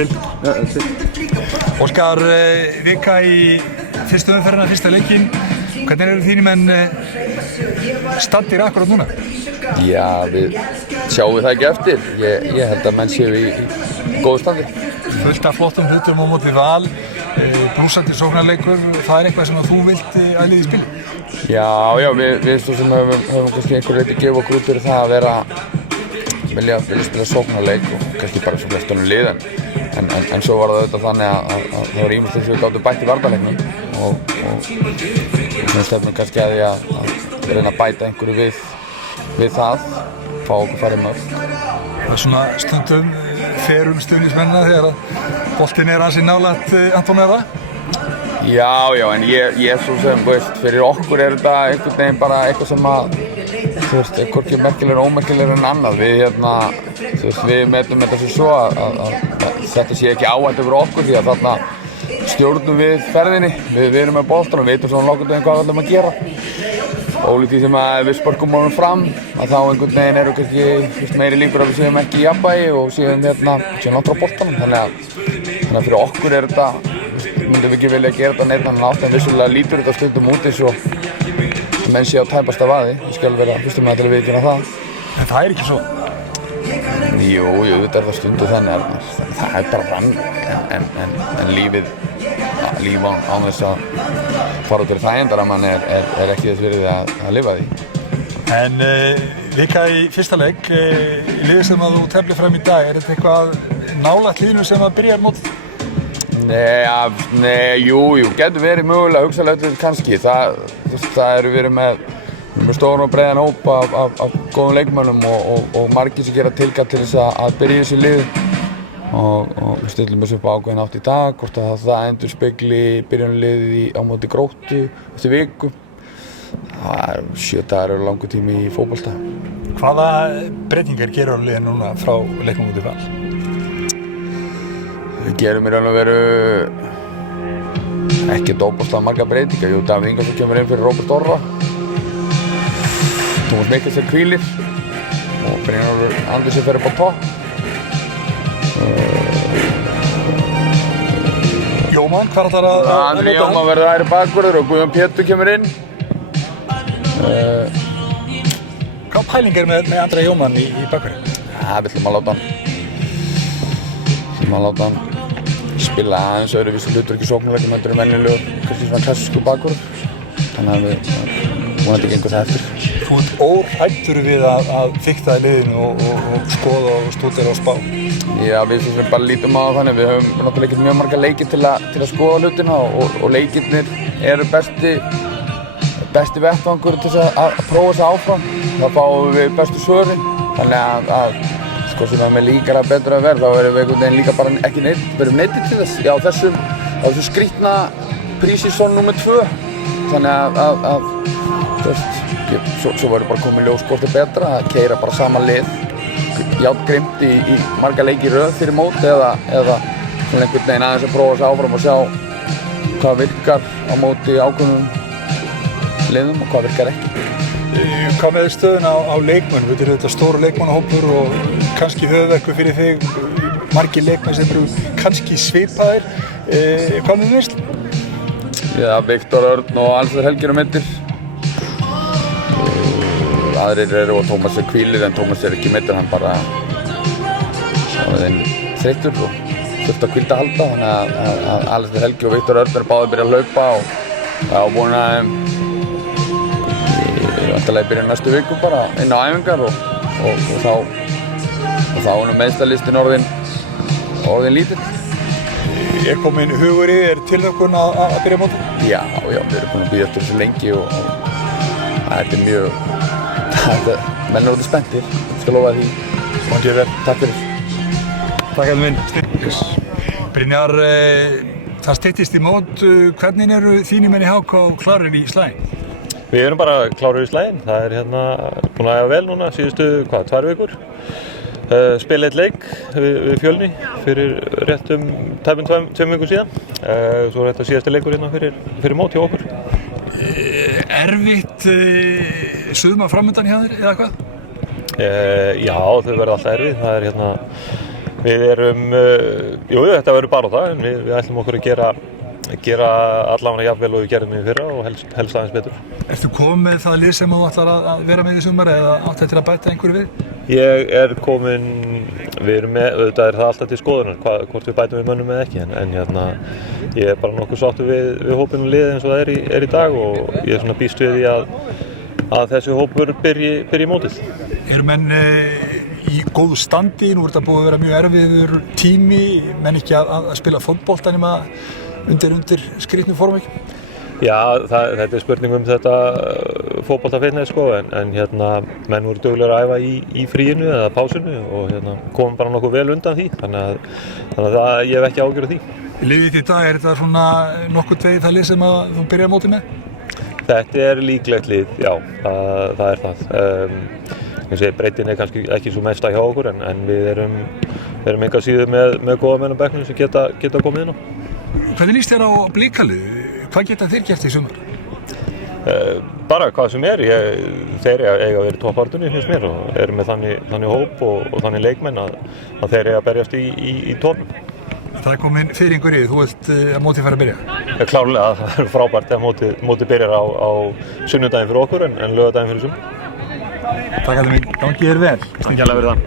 Til. Óskar, vika í fyrstu umferðina, fyrsta leikinn. Hvernig eru þínir menn staddir akkurat núna? Já, við sjáum það ekki eftir. Ég held að menn séu í góðu standi. Fullt af flottum hlutum á móti Val, blúsandi sóknarleikur. Það eitthvað sem þú vilt að liði spila? Já, við svo sem höfum kannski einhver leiti að gefa okkur út fyrir það að vilja spila sóknarleik og kannski bara svo flestunum lið en svo var það auðvitað þannig að það var ýmislegt sem við gátum bætt í varnarleiknum og við stefnum kannski að því að reyna að bæta einhverju við það, fá okkur farið mörg. Það er svona stundum ferum stuðningsmennina þegar að boltinn er ansi nálægt Antonella? Já, en ég svo sem, fyrir okkur er þetta einhvern veginn bara eitthvað sem að, hvorki merkilegur og ómerkilegur en annað. Við metum þetta svo að þetta sé ekki áhættu fyrir okkur því að þarna stjórnum við ferðinni. Við erum með boltan og veitum svona nokkurn veginn hvað við ætlum að gera. Ólíkt því sem að við spörkum honum fram, að þá einhvern veginn eru kannski meiri líkur að við séum ekki í jafnvægi og séum langt frá boltanum. Þannig að fyrir okkur er þetta, myndum við ekki vilja gera þetta neitt annan átt en vissulega lítur þetta stundum út eins og menn sé á tæpasta vaði. Ég skal vera fyrstum með til að viðurkenna það. En það er ekki svo? Jú, þetta er það stundum þannig að það er bara fram en líf án þess að fara út fyrir þægindar að mann er ekki þess virði að lifa því. En vika í fyrsta leik, í liði sem að þú teflir fram í dag, er þetta eitthvað nálægt liðinu sem að byrja mótið? Jú, getur verið mögulega hugsanlega kannski. Það eru verið með stóran og breiðan hóp af góðum leikmönnum og margir sem gera tilkall til þess að byrja í þessu liði og við stillum þessu upp ákveðin átt í dag, hvort að það endurspegli byrjunarliðið á móti Gróttu eftir viku. Það er 7 dagar og langur tími í fótbolta. Hvaða breytingar gerur á liðinu núna frá leiknum móti Val? Við gerum í raun og veru ekkert óbúslega margar breytingar. Jú, Davíð Ingarsson kemur inn fyrir Róbert Orra. Tómas Mikkelsen hvílir og Brynjólfur Andersen fer upp á topp. Jómann, hvað ætlar að Andri Jómann verður hægri bakvörður og Guðjón Pétur kemur inn. Hvað pæling er með Andra Jómann í bakvörði? Við ætlum að láta hann spila aðeins öðruvísi hlutverk í sóknarleiknum heldur en venjulegur, kannski svona klassískur bakvörður. Þannig að við vonandi gengur það eftir. Þú ert óhræddur við að fikta í liðinu og skoða og stúdera og spá? Já, við svo sem bara lítum á það þannig. Við höfum náttúrulega ekkert mjög marga leiki til að skoða hlutina og leikirnir eru besti vettvangur til að prófa sig áfram. Það fáum við bestu svörin. Þannig að sem að með líkara betur að verða, þá erum við einhvern veginn líka bara ekki neittir til þess. Já, þessu skrítna pre-season nr. 2. Þannig að svo verður bara komið ljós hvort er betra að keyra bara sama lið járngrimmt í marga leiki í röð fyrir mót eða svona einhvern veginn aðeins að prófa sig áfram og sjá hvað virkar á móti ákveðnum liðum og hvað virkar ekki. Hvað með stöðuna á leikmönnum? Þetta er þetta stóru leikmannahópur og kannski höfuðverkur fyrir þig, margir leikmenn sem eru kannski svipaðir. Hvað með vinstri? Já, Viktor Örn og Alfred Helgi eru meiddir. Aðrir eru og Tómas er hvílir en Tómas er ekki meiddur, hann bara þreyttur og þurft að hvílda að halda. Þannig að Alfred Helgi og Viktor Örn eru báðir að byrja að hlaupa og það er búin að vantarlega byrja næstu viku bara inn á æfingar og þá er meiðslalistin orðin lítill. Er komin hugur í þér tilhlökkun að byrja mótið? Já, við erum búin að bíða eftir þessu lengi og þetta er mjög, menn eru orðið spenntir, ég skal lofa því. Gangi vel. Takk fyrir. Takk að minn. Brynjar, það styttist í mót, hvernig eru þínir menn í HK klárir í slaginn? Við erum bara klárir í slaginn, það er búin að æfa vel núna síðustu, 2 vikur. Spila eitt leik við Fjölni fyrir réttum tæpum 2 vikum síðan. Svo er þetta síðasti leikur hérna fyrir mót hjá okkur. Erfitt sumar framöndan hjá þér eða hvað? Já, þau verða alltaf erfið. Það er Við erum, þetta verður barátta en við ætlum okkur að gera allavega jafnvel og við gerðum í fyrra og helst aðeins betur. Ertu komið með það lið sem þú ætlar að vera með í sumar eða átt eftir að bæta einhverju við? Ég er komin, við erum með, auðvitað er það alltaf til skoðunar hvort við bætum við mönnum eða ekki en ég er bara nokkuð sáttur við hópinn og liðið eins og það er í dag og ég er svona býst við því að þessi hópur byrji mótið. Eru menn í góðu standi, nú er þetta búið að vera mjög erfiður tími, menn ekki að spila fótbolta nema undir skrýtnu formi? Já, þetta er spurning þetta fótboltafitness sko, en menn voru duglegir að æfa í fríinu eða pásinu og komum bara nokkuð vel undan því, þannig að ég hef ekki áhyggjur af því. Liðið í dag, er þetta svona nokkuð tvegið það lið sem að þú byrjar mótið með? Þetta er líklegt lið, já, það er það. Breiddin er kannski ekki svo mesta hjá okkur en við erum enga síður með góða menn á bekknum sem geta komið inn á. Hvernig líst þér á Blikalið? Hvað geta þeir gert í sumar? Bara hvað sem er, þeir eiga að vera í toppbaráttunni finnst mér og eru með þannig hóp og þannig leikmenn að þeir eiga að berjast í toppnum. Það er komin fyrringur í, þú vilt að mótið fara að byrja? Klárlega, það er frábært að mótið byrjar á sunnudaginn fyrir okkur en laugardaginn fyrir sumar. Takk alveg mikið, gangi þér vel. Takk alveg fyrir það.